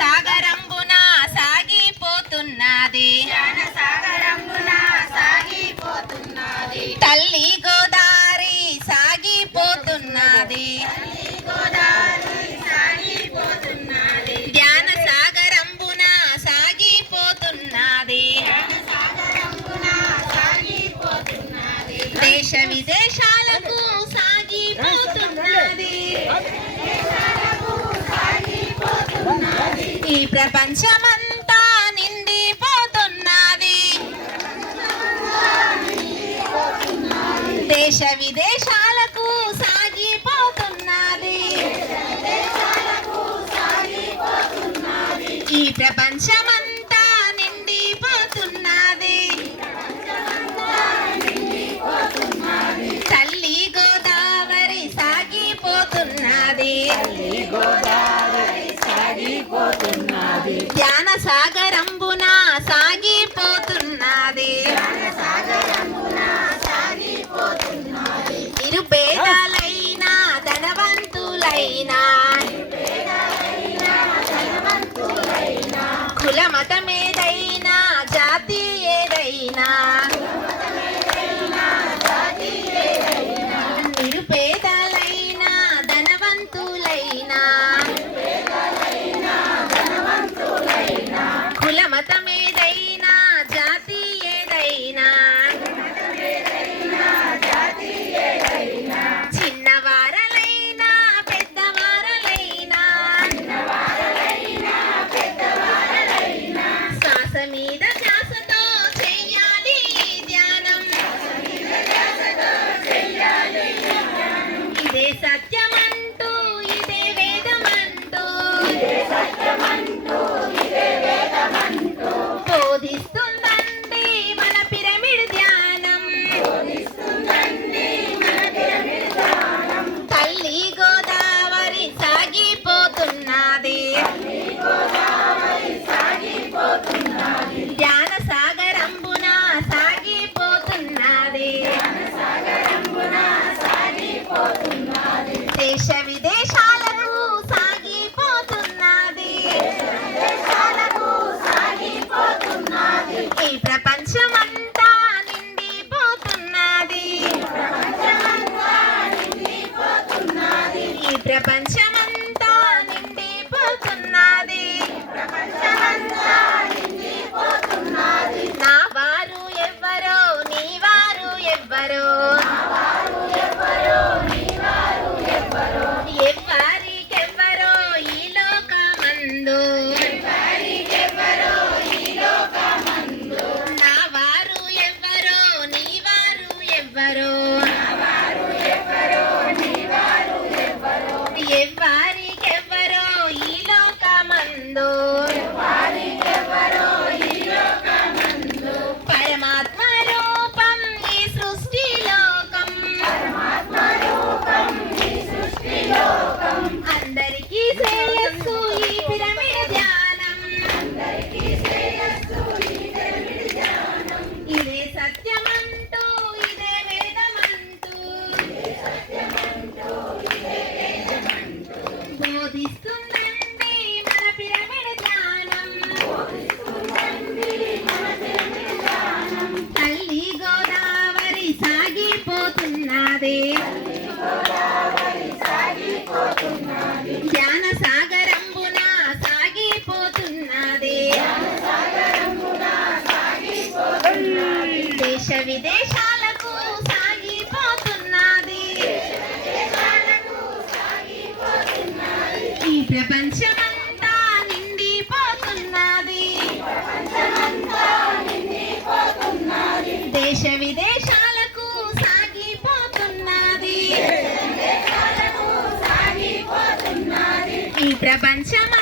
సాగరంబున సాగిపోతున్నది. సాగరంబున సాగిపోతున్నది. తల్లి గోదారి సాగిపోతున్నది. ధ్యాన సాగరంబున సాగిపోతున్నది. దేశ విదేశాలకు ఈ ప్రపంచమంతా నిండిపోతున్నది. దేశ విదేశ మతమేదైనా జాతి ఏదైనా నిరుపేదలైన ధనవంతులైనా. కుల మతమేదైనా దేశ విదేశాలకు సాగిపోతున్నది. ఈ ప్రపంచమంతా నిండిపోతున్నది. ఈ ప్రపంచమంతా లోకమందు నా వారు ఎవ్వరో నీ వారు ఎవ్వరో. సాగిపోతున్నది జ్ఞాన సాగరంబున సాగిపోతున్నది. దేశ విదేశాలకు సాగిపోతున్నది. ఈ ప్రపంచం సాగిపోతున్నది ఈ ప్రపంచం